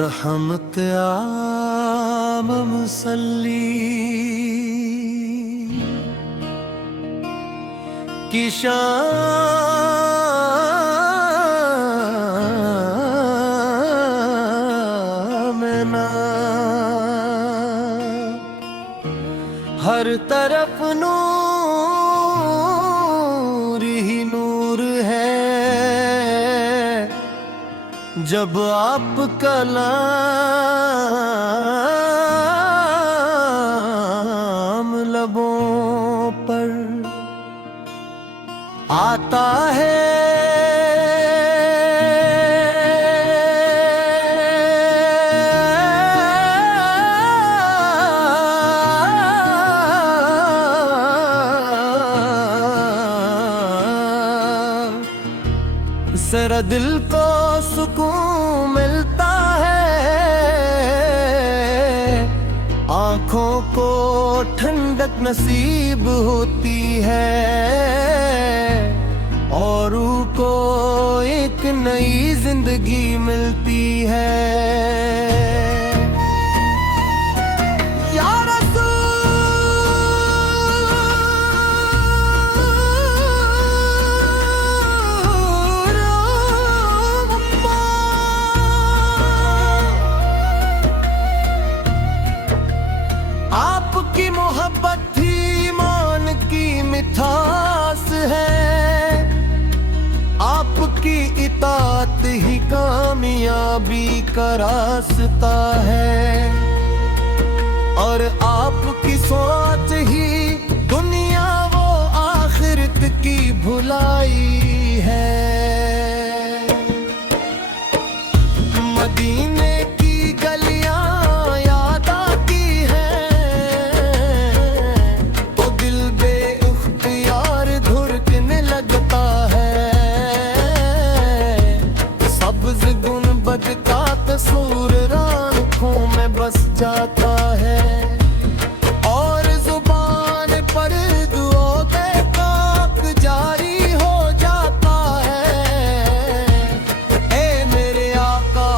रहमत आम मुसल्ली की शाम ना हर तरफ नूर ही नूर है। जब आप कलाम लबों पर आता है जरा दिल को सुकून मिलता है, आँखों को ठंडक नसीब होती है, औरों को एक नई जिंदगी मिलती है। आपकी मोहब्बत ही ईमान की मिठास है, आपकी इताअत ही कामयाबी का रास्ता है, और आपकी सोच ही दुनिया वो आखिरत की भुलाई है। मदीने की गलियां याद आती तो दिल बेइख्तियार धुरकने लगता है, सब्ज़ गुंबद का तस्वीर आँखों में बस जाता है, और जुबान पर दुआ के पाक जारी हो जाता है। ए मेरे आका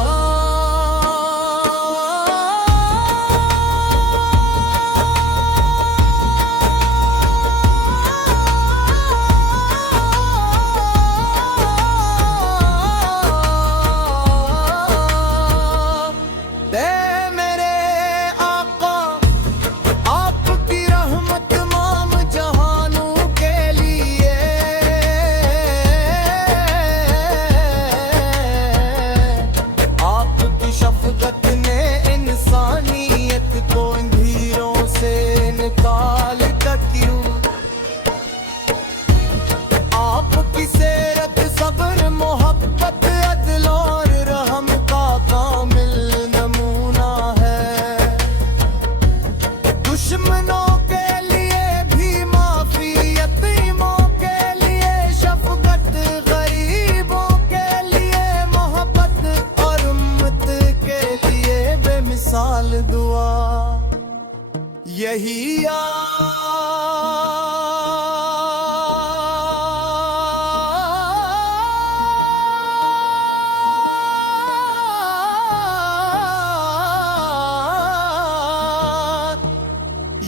दुआ यही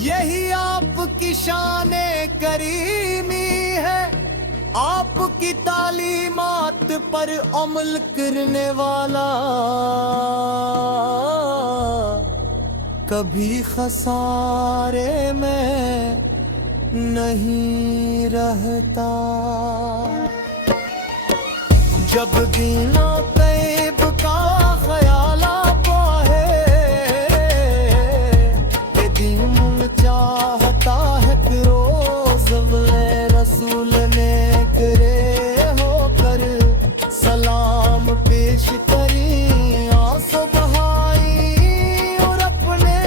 यही आपकी शाने करीमी है, आपकी तालीमात पर अमल करने वाला कभी खसारे में नहीं रहता। जब दीना तैब का ख्याल आता है, ये दीन चाहता है कि रोज़ रसूल ने करे होकर सलाम पेश करी, आंसू बहाई और अपने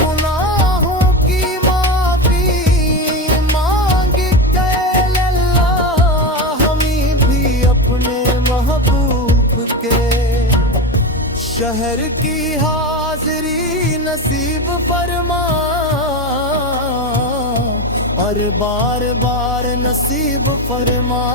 गुनाहों की माफी मांगी। अल्लाह हमें भी अपने महबूब के शहर की हाज़री नसीब फरमा, और बार बार नसीब फरमा।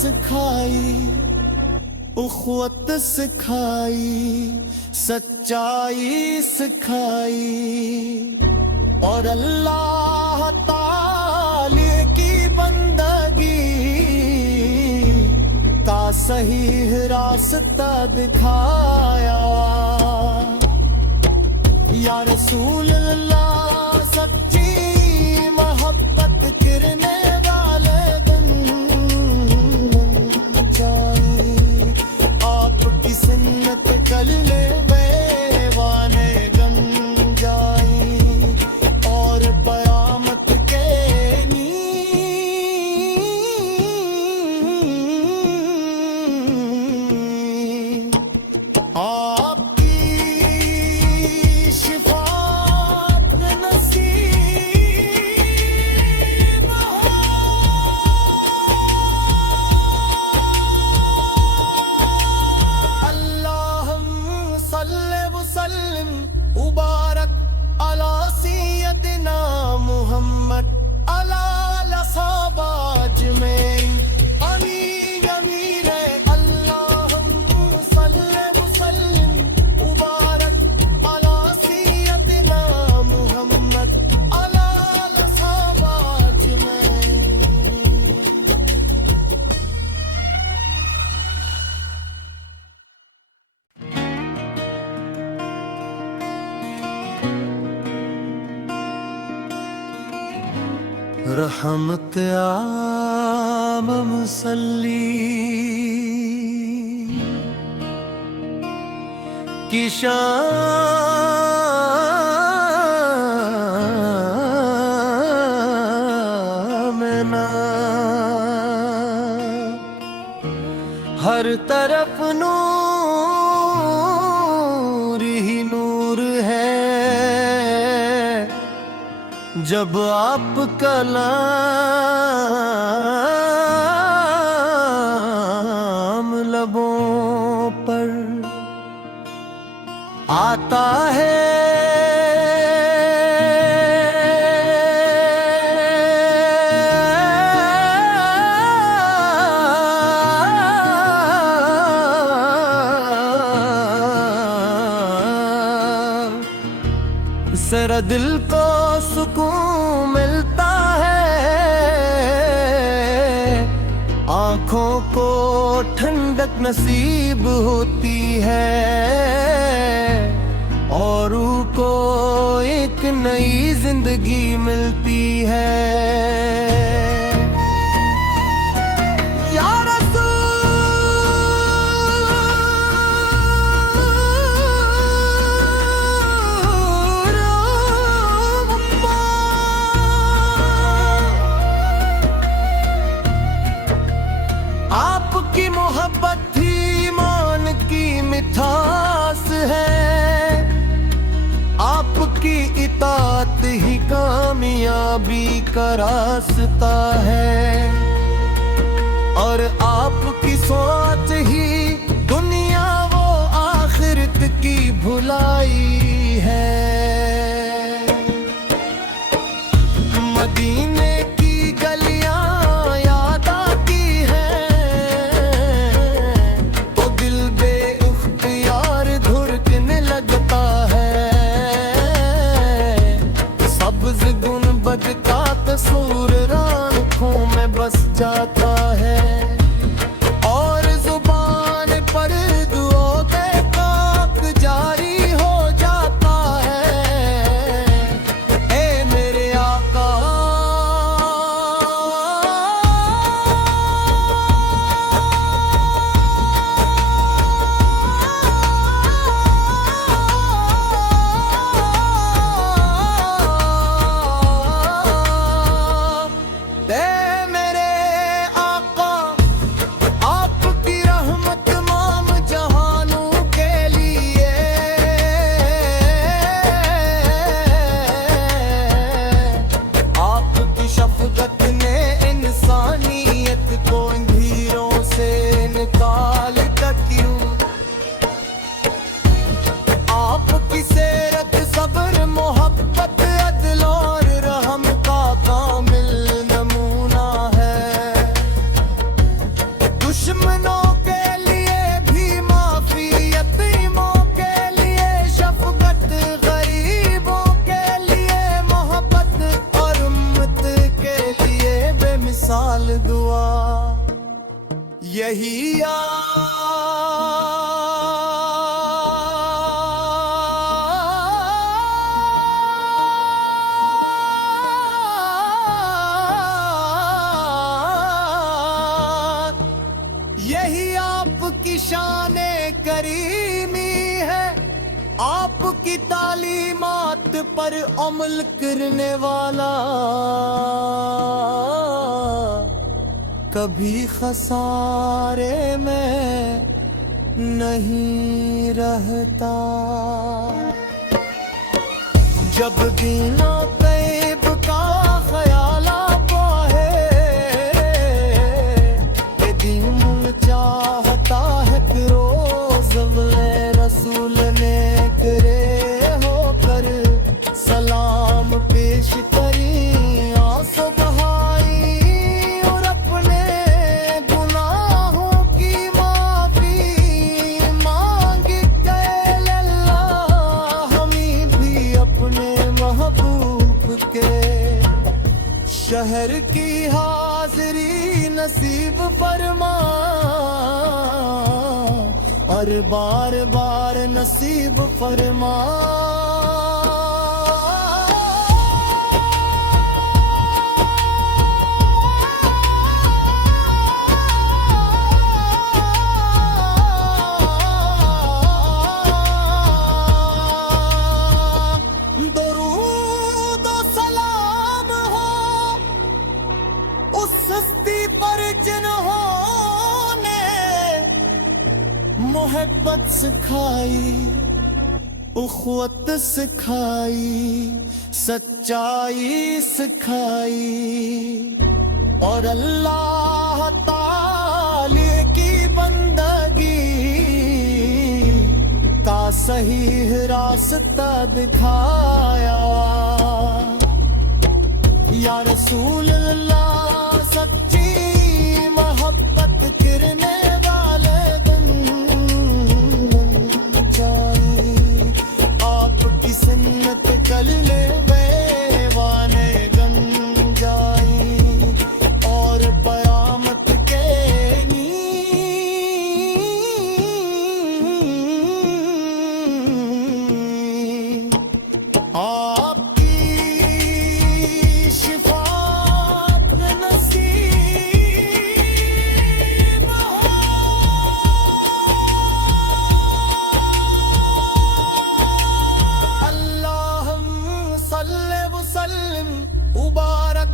सिखाई, उखवत सिखाई, सच्चाई सिखाई, और अल्लाह ताला की बंदगी का सही रास्ता दिखाया। या रसूल अल्लाह सच्ची मोहब्बत किरने वाले दिन चाहिए, आपकी सुन्नत चलने वाने गम जाई, और कयामत के आपकी शिफात नसीब हो। अल्लाहुम्मा सल्लि व सल्लिम मुबारक अला सय्यदिना मुहम्मद अला सहाबा अजमईन अमीर अमीर। अल्लाहुम्मा सल्लि व सल्लिम मुबारक अला सय्यदिना मुहम्मद अला सहाबा अजमईन। रहमत आम मुसल्ली की शाम ना, हर तरफ नूर ही नूर है, जब आप कलाम लबों पर आता है। जरा दिल को सुकून मिलता है, आँखों को ठंडक नसीब होती है, औरों को एक नई जिंदगी मिलती है। आपकी मोहब्बत ही ईमान की मिठास है, आपकी इताअत ही कामयाबी का रास्ता है, और आपकी सोच ही दुनिया वो आखिरत की भुलाई है। मदीने की गलियां याद आती तो दिल बेइख्तियार धुरकने लगता है, सब्ज़ गुंबद का तस्वीर आँखों में बस जाता है, और दुश्मनों के लिए भी माफी, यतीमों के लिए शफकत, गरीबों के लिए मोहब्बत और उम्मत के लिए बेमिसाल दुआ। यही यही आपकी शाने करीमी है, आपकी तालीमात पर अमल करने वाला कभी खसारे में नहीं रहता। जब दीना तैब का ख्याल आता है, ये दीन चाहता है फिरोज रसूल ने करे होकर सलाम पेश करी, आंसू बहाई और अपने गुनाहों की माफी मांगी। अल्लाह हमें भी अपने महबूब के शहर की हाजिरी नसीब फरमा, और बार बार नसीब फरमा। दरूद और सलाम हो उस हस्ती पर जिन्होंने मोहब्बत सिखाई, उखवत सिखाई, सच्चाई सिखाई, और अल्लाह ताला की बंदगी का सही रास्ता दिखाया। या रसूल अल्लाह सच्ची मोहब्बत करने वाले बन जाए, आपकी सुन्नत चल ले वाने गम जाए, और कयामत के आपकी शिफात नसीब हो। अल्लाहुम्मा सल्ली व सल्लिम मुबारक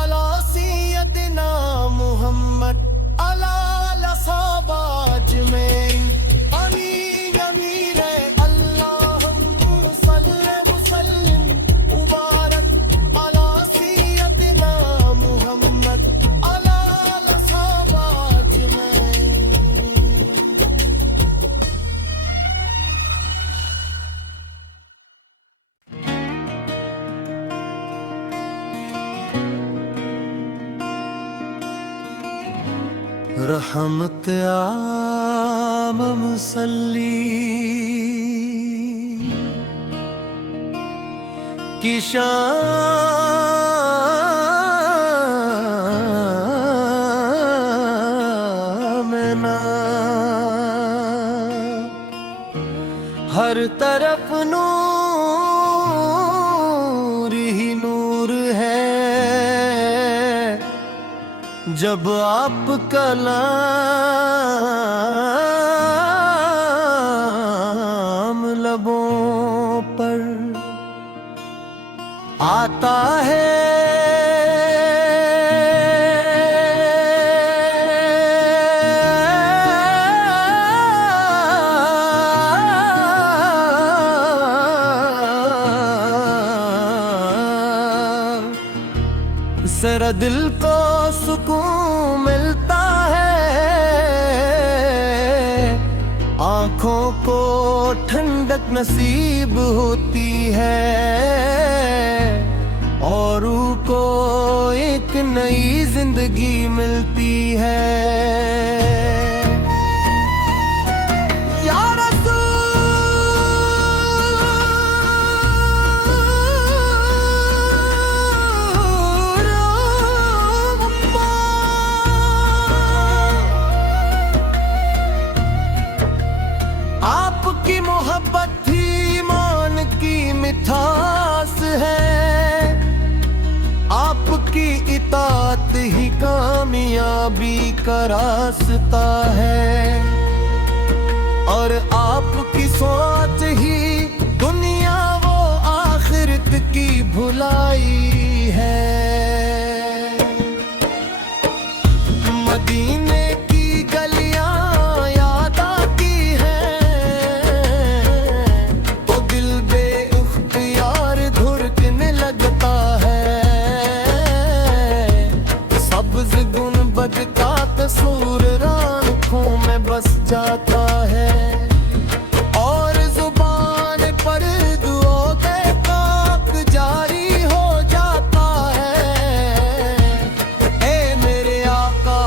अला सय्यदिना मुहम्मद अला सहाबा अजमईन अमीर अमीर। अल्लाहुम्मा सल्ली व सल्लिम मुबारक अला सय्यदिना मुहम्मद अला सहाबा अजमईन। रहमत आम मुसल्ली की शाम ना हर तरफ नूर ही नूर है, जब आप कलाम लबों पर आता है, जरा दिल को सुकून मिलता है, आंखों को ठंडक नसीब होती है, औरों को एक नई जिंदगी मिलती है। इताअत ही कामयाबी का रास्ता है, और आपकी सोच ही दुनिया वो आखिरत की भुलाई है। मदीने की गलियां याद आती हैं तो दिल बेइख्तियार धुरकने लगता है। सब्ज गुंबद का तस्वीर आंखों में बस जाता है, और जुबान पर दुआओं के ताक जारी हो जाता है। ए मेरे आका,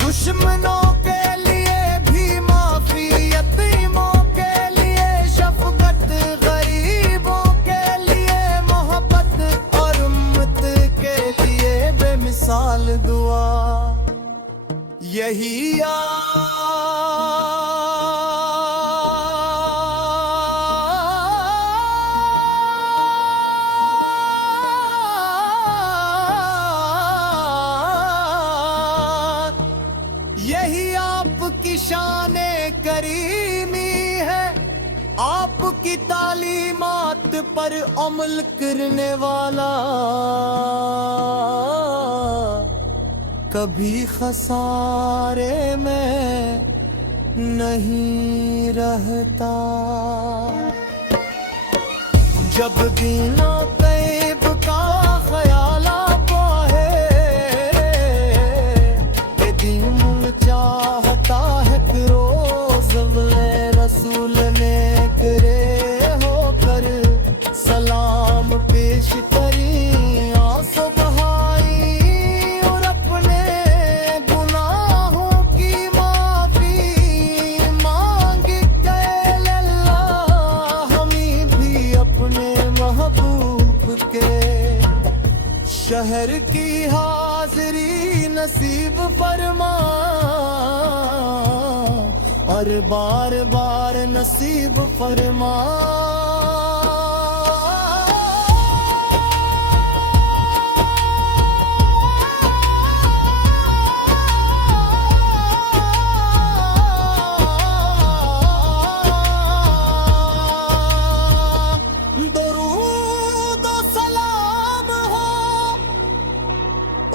दुश्मनों के लिए भी माफी, यतीमों के लिए शफकत, गरीबों के लिए मोहब्बत, और उम्मत के लिए बेमिसाल दुआ। यही यही आपकी शाने करीमी है, आपकी तालीमात पर अमल करने वाला कभी खसारे में नहीं रहता। जब दीनो तैब का ख्याल आता है, ये दीन चाहता है कि रोज़ रसूल ने करे होकर सलाम पेश करी, आंसू बहाई और अपने गुनाहों की माफी मांगी। अल्लाह हमें भी अपने महबूब के शहर की हाज़री नसीब फरमा, और बार बार नसीब फरमा। दरूद और सलाम हो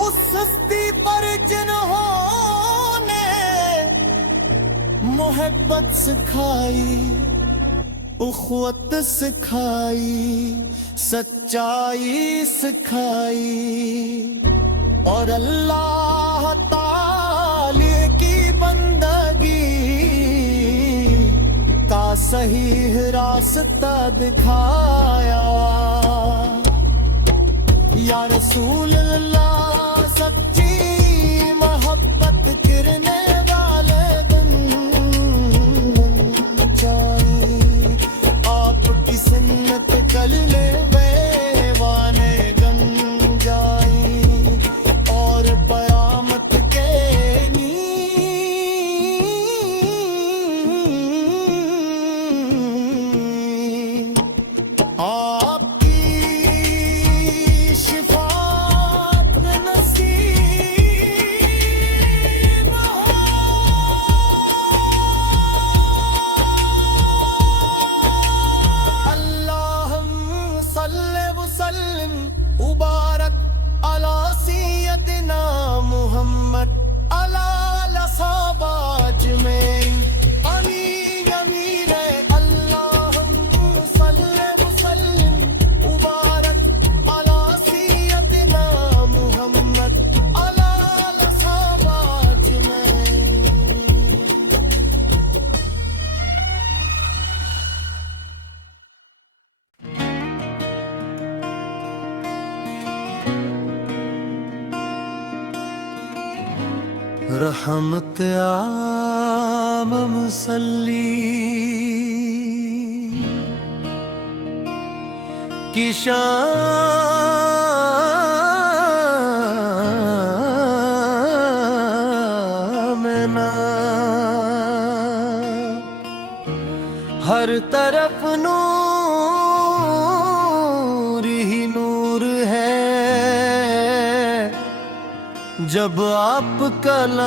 उस हस्ती पर जिन्होंने मोहब्बत सिखाई, उख़्वत सिखाई, सच्चाई सिखाई, और अल्लाह ताला की बंदगी का सही रास्ता दिखाया। या रसूल अल्लाह सच्ची मोहब्बत करने वाले दिन जाए, आपकी सुन्नत चलने वाने गन जाए, और कयामत के आपकी शिफाअत रहमत आम मुसल्ली की शाम ना हर तरफ नूर ही नूर है जब आप कलाम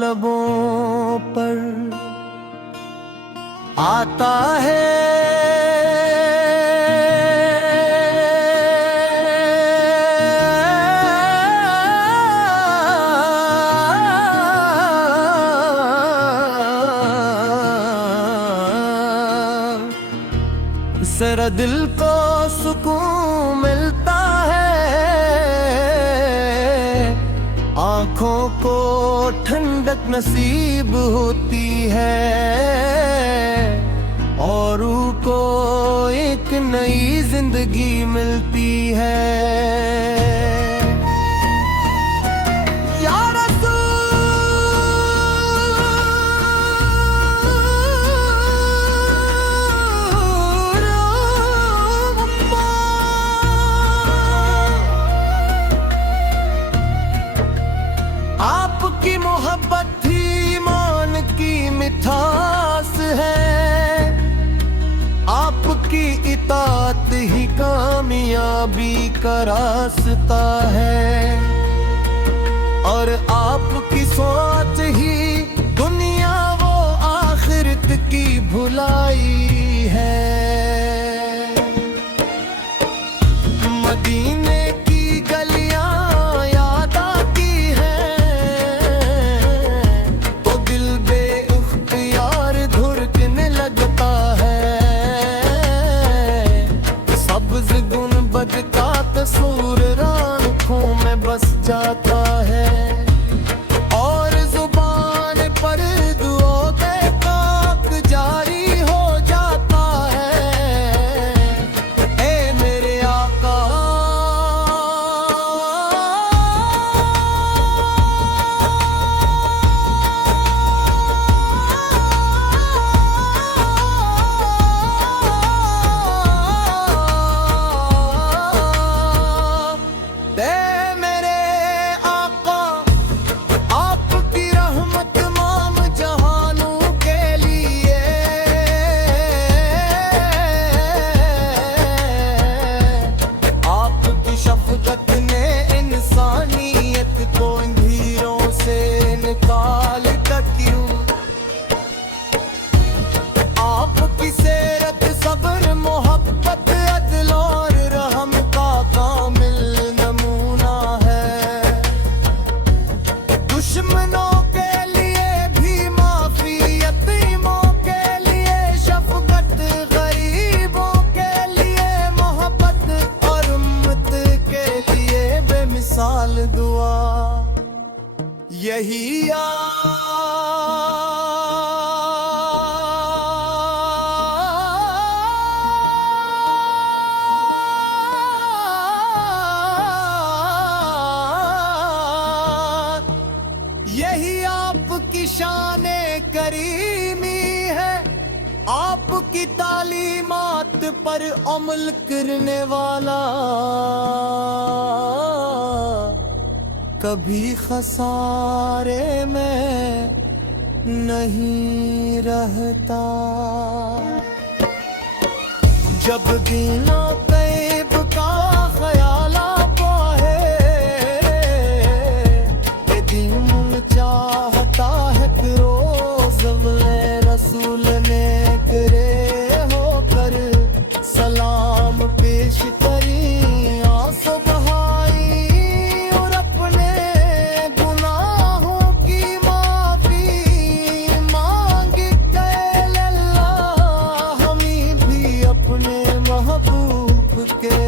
लबों पर आता है। जरा दिल को सुकून मिलता है, आँखों को ठंडक नसीब होती है, औरों को एक नई जिंदगी मिलती है। आपकी मोहब्बत ही ईमान की मिठास है, आपकी इताअत ही कामयाबी का रास्ता है, और आपकी सोच ही दुनिया वो आखिरत की भुलाई है। मदीने सूर आँखों में बस जाता है, और जुबान पर दुआओं के ताक जारी हो जाता है। ए मेरे आका दुआ यही यही आपकी शाने करीमी है, आपकी तालीमात पर अमल करने वाला कभी खसारे में नहीं रहता। जब दीना तैब का ख्याल आता है, ये दिन चाहता है कि रोज़ रसूल ने करे होकर सलाम पेश करी, आंसू बहाई और अपने गुनाहों की माफी मांगी। अल्लाह हमें भी अपने महबूब के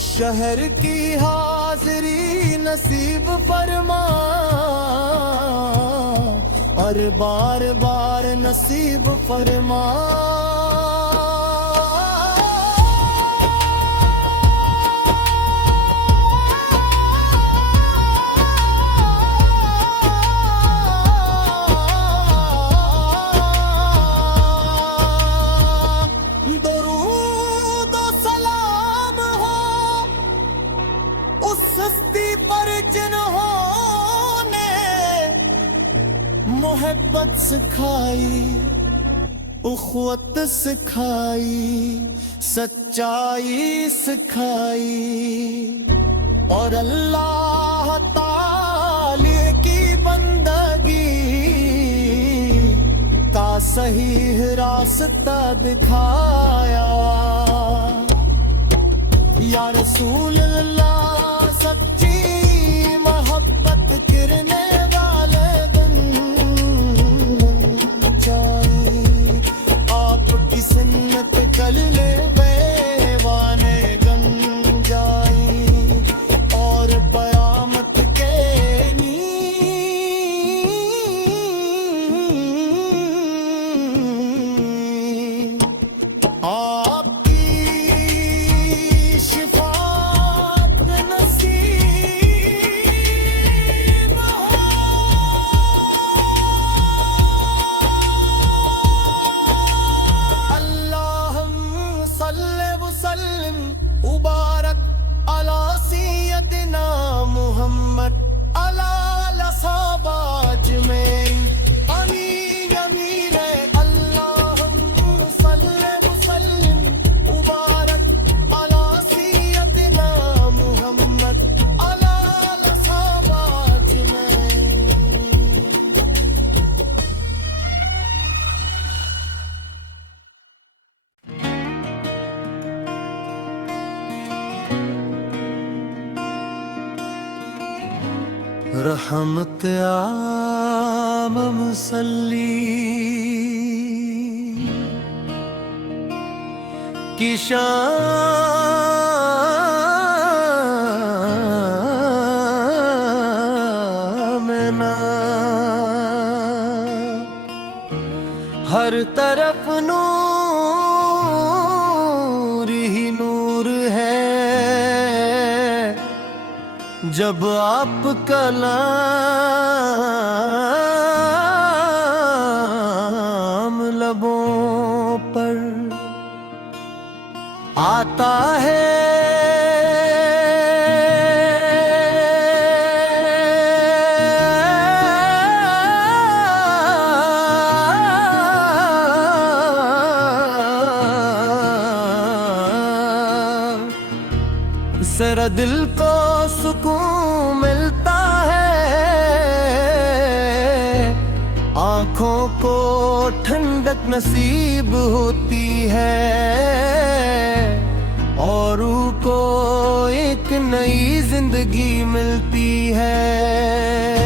शहर की हाज़री नसीब फरमा, और बार बार नसीब फरमा। मोहब्बत सिखाई, उखवत सिखाई, सच्चाई सिखाई, और अल्लाह ताला की बंदगी का सही रास्ता दिखाया। या रसूल अल्लाह सच्ची मोहब्बत गिरने वाले दिन जाई, आपकी सुन्नत कर ले वाने गन जाई, और कयामत के आपकी शिफात नसीब हो। अल्लाहुम्मा सल्ली व सल्लिम मुबारक अला सय्यदिना मुहम्मद अला असहाबा अजमईन आमीन आमीन। अल्लाहुम्मा सल्ली व सल्लिम मुबारक अला सय्यदिना मुहम्मद अला असहाबा अजमईन। रहमत आम मुसल्ली की शाम ना, हर तरफ नूर ही नूर है, जब आप कलाम लबों पर आता है। जरा दिल को सुकून मिलता है, आँखों को ठंडक नसीब होती है, औरों को एक नई जिंदगी मिलती है।